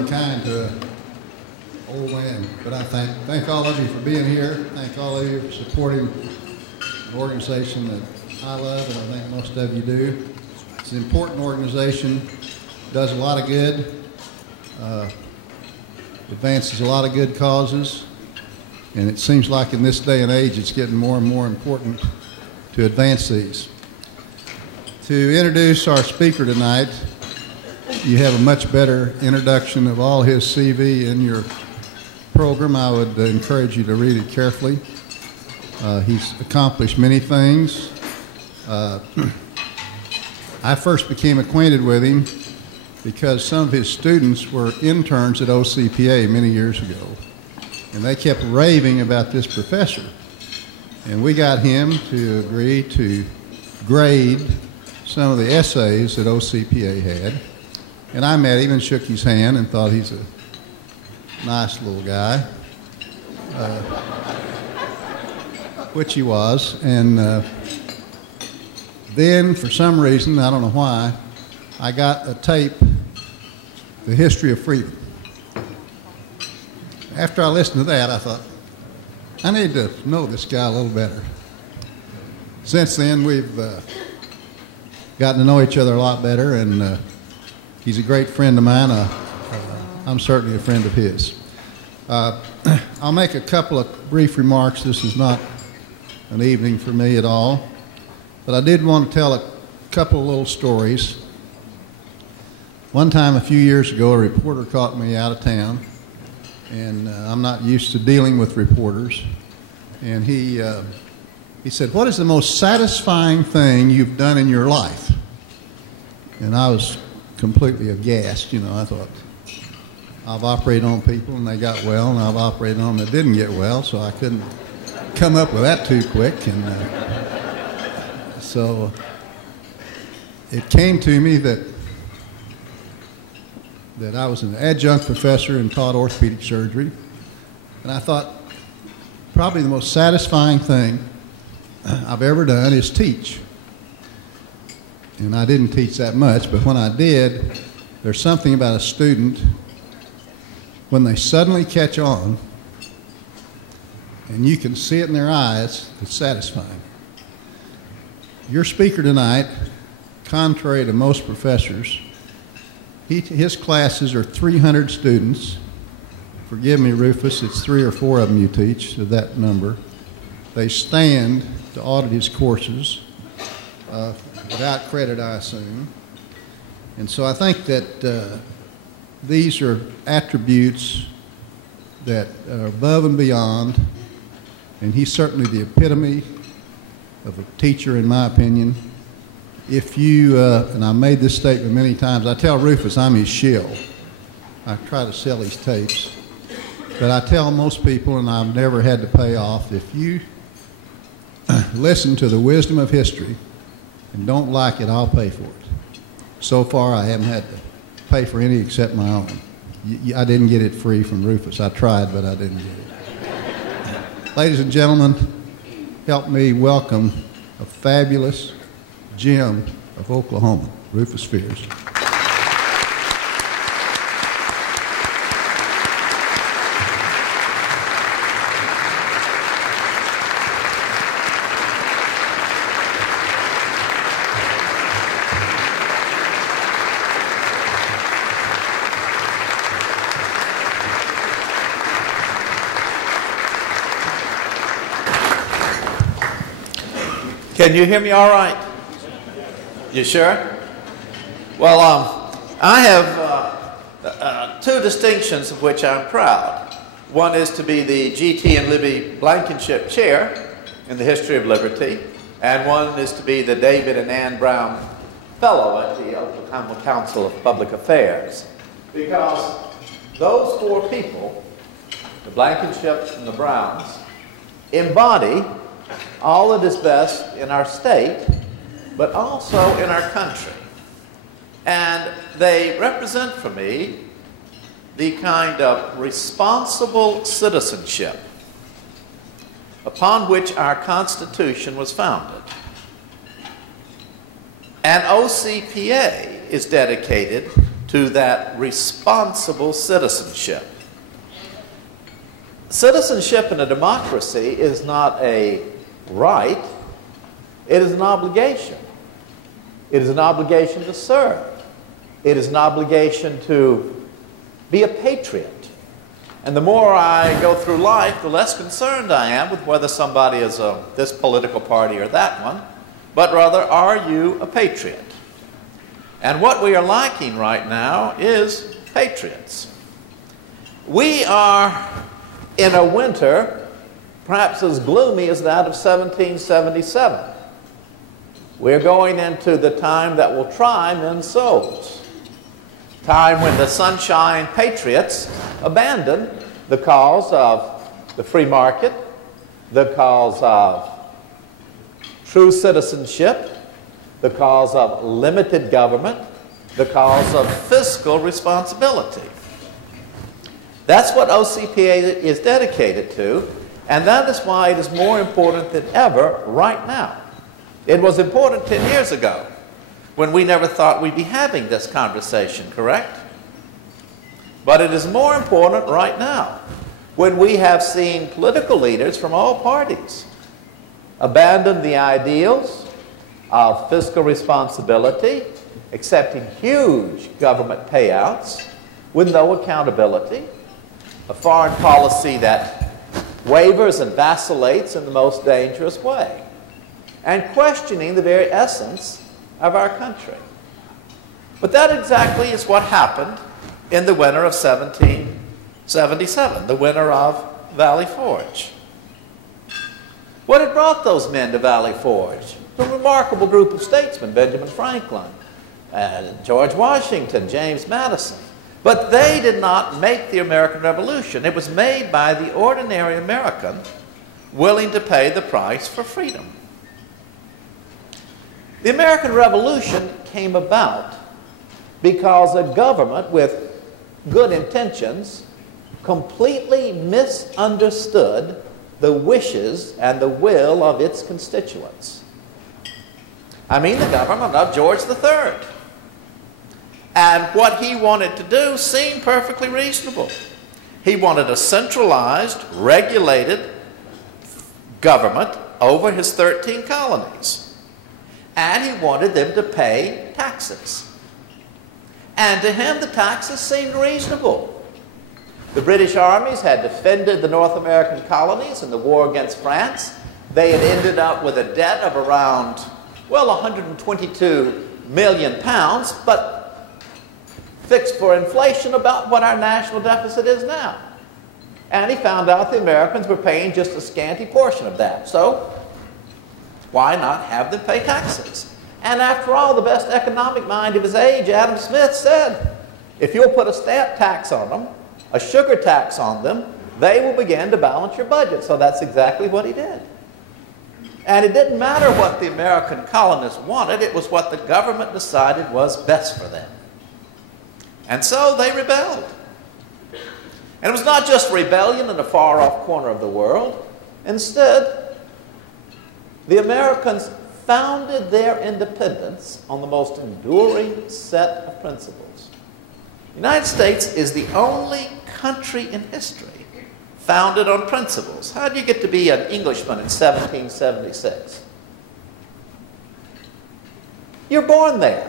unkind to an old man. But I thank all of you for being here. Thank all of you for supporting an organization that I love, and I think most of you do. It's an important organization, does a lot of good, advances a lot of good causes, and it seems like in this day and age it's getting more and more important to advance these. To introduce our speaker tonight, you have a much better introduction of all his CV in your program. I would encourage you to read it carefully. He's accomplished many things. I first became acquainted with him because some of his students were interns at OCPA many years ago, and they kept raving about this professor. And we got him to agree to grade some of the essays that OCPA had. And I met him and shook his hand and thought he's a nice little guy, which he was. And then, for some reason, I don't know why, I got a tape, The History of Freedom. After I listened to that, I thought, I need to know this guy a little better. Since then, we've gotten to know each other a lot better, and he's a great friend of mine. I'm certainly a friend of his. I'll make a couple of brief remarks. This is not an evening for me at all, but I did want to tell a couple of little stories. One time a few years ago, a reporter caught me out of town, and I'm not used to dealing with reporters, and he said, "What is the most satisfying thing you've done in your life?" And I was completely aghast. You know, I thought, I've operated on people and they got well, and I've operated on them that didn't get well, so I couldn't come up with that too quick. And so it came to me that I was an adjunct professor and taught orthopedic surgery, and I thought probably the most satisfying thing I've ever done is teach. And I didn't teach that much, but when I did, there's something about a student when they suddenly catch on and you can see it in their eyes, it's satisfying. Your speaker tonight, contrary to most professors, his classes are 300 students. Forgive me, Rufus, it's 3 or 4 of them you teach, so that number. They stand to audit his courses without credit, I assume. And so I think that these are attributes that are above and beyond, and he's certainly the epitome of a teacher, in my opinion. If you, and I made this statement many times, I tell Rufus I'm his shill. I try to sell his tapes. But I tell most people, and I've never had to pay off, if you listen to the wisdom of history and don't like it, I'll pay for it. So far, I haven't had to pay for any except my own. I didn't get it free from Rufus. I tried, but I didn't get it. Ladies and gentlemen, help me welcome a fabulous gem of Oklahoma, Rufus Fears. Can you hear me all right? You sure? Well, I have 2 distinctions of which I'm proud. One is to be the G.T. and Libby Blankenship Chair in the History of Liberty, and one is to be the David and Ann Brown Fellow at the Oklahoma Council of Public Affairs. Because those 4 people, the Blankenships and the Browns, embody all that is best in our state, but also in our country. And they represent for me the kind of responsible citizenship upon which our Constitution was founded. And OCPA is dedicated to that responsible citizenship. Citizenship in a democracy is not a right, it is an obligation. It is an obligation to serve. It is an obligation to be a patriot. And the more I go through life, the less concerned I am with whether somebody is this political party or that one, but rather, are you a patriot? And what we are lacking right now is patriots. We are in a winter perhaps as gloomy as that of 1777. We're going into the time that will try men's souls. Time when the sunshine patriots abandon the cause of the free market, the cause of true citizenship, the cause of limited government, the cause of fiscal responsibility. That's what OCPA is dedicated to, and that is why it is more important than ever right now. It was important 10 years ago when we never thought we'd be having this conversation, correct? But it is more important right now when we have seen political leaders from all parties abandon the ideals of fiscal responsibility, accepting huge government payouts with no accountability, a foreign policy that wavers and vacillates in the most dangerous way, and questioning the very essence of our country. But that exactly is what happened in the winter of 1777, the winter of Valley Forge. What had brought those men to Valley Forge? A remarkable group of statesmen, Benjamin Franklin, George Washington, James Madison. But they did not make the American Revolution. It was made by the ordinary American willing to pay the price for freedom. The American Revolution came about because a government with good intentions completely misunderstood the wishes and the will of its constituents. I mean the government of George III. And what he wanted to do seemed perfectly reasonable. He wanted a centralized, regulated government over his 13 colonies. And he wanted them to pay taxes. And to him, the taxes seemed reasonable. The British armies had defended the North American colonies in the war against France. They had ended up with a debt of around, well, 122 million pounds, but fixed for inflation about what our national deficit is now. And he found out the Americans were paying just a scanty portion of that. So why not have them pay taxes? And after all, the best economic mind of his age, Adam Smith, said, if you'll put a stamp tax on them, a sugar tax on them, they will begin to balance your budget. So that's exactly what he did. And it didn't matter what the American colonists wanted, it was what the government decided was best for them. And so they rebelled. And it was not just rebellion in a far-off corner of the world. Instead, the Americans founded their independence on the most enduring set of principles. The United States is the only country in history founded on principles. How did you get to be an Englishman in 1776? You're born there.